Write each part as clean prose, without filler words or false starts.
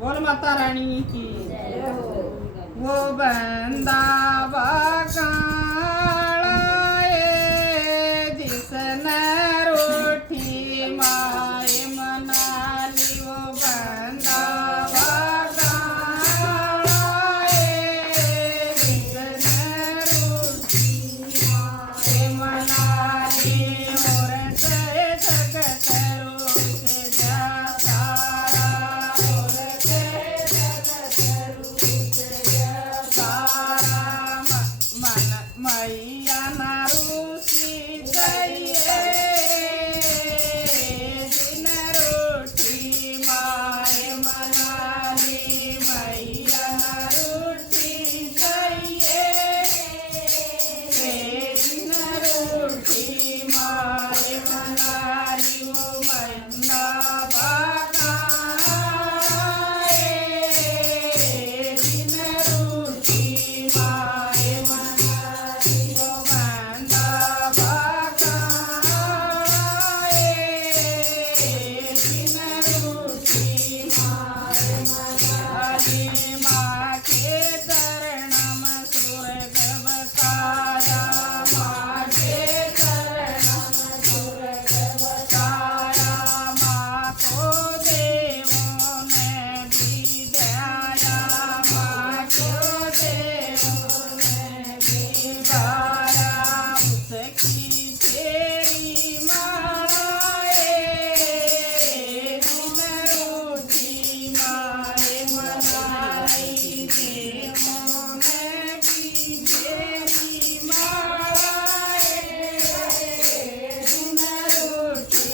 बोल माता रानी की वो बंदा बकाड़ाए जिसन रोटी माए मनाली वो बंदा बकाड़ाए जिसन रोटी माए मनाली और से जगत रूप जा सारा और से जगत रूप जा सारा मन मैया नारुसी गईए दिन रोटी माए मनाली मैया नारुसी गईए दिन रोटी माए मनाली वो मन्ना बकाए दिन रोटी माए मनाली वो मन्ना बकाए दिन रोटी माए मनाली माँ के चरणम स्वर्ग बताया माँ के चरणम स्वर्ग बताया माँ को देवों ने विद्याया माँ को देवों ने विद्याया उसकी तेरी माए दिन रोटी माए मनाई देवों ने भी तेरी माए दिन रोटी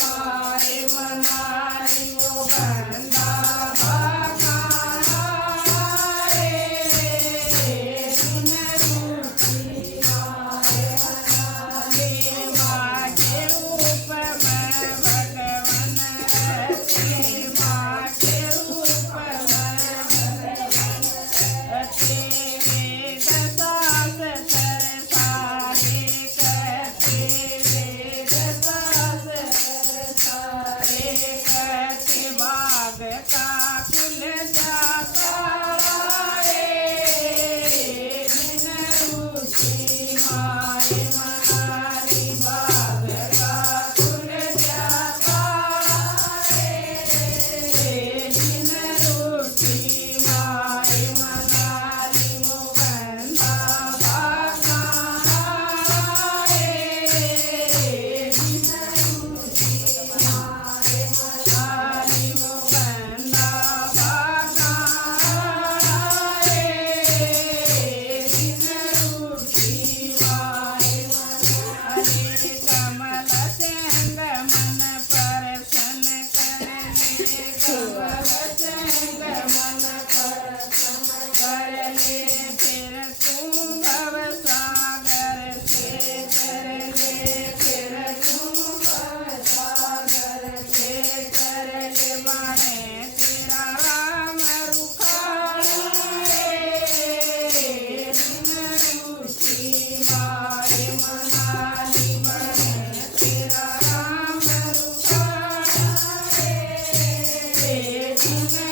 माए मनाई वो बंदा बकाए दिन रोटी माए मनाई माँ के रूप में भगवान रचे माँ के रूप में भगवान रचे वेद शास्त्र सारे कहते वेद शास्त्र सारे कहते बाग का कुल जाता रे दिन रूसी माए मनाली बाग का कुल जाता रे दिन रोटी माए मनाली वो बंदा बकाए दिन रोटी माए मनाली वो बंदा बकाए दिन रोटी माए मनाली कमल सिंह मन परसन करले कमल सिंह मन परसन करले फिर तुम भव सागर से करले फिर तुम भव सागर से करले माने तेरा राम रुखाड़े दिन रूठी माए मनाली माने तेरा राम रुखाड़े दिन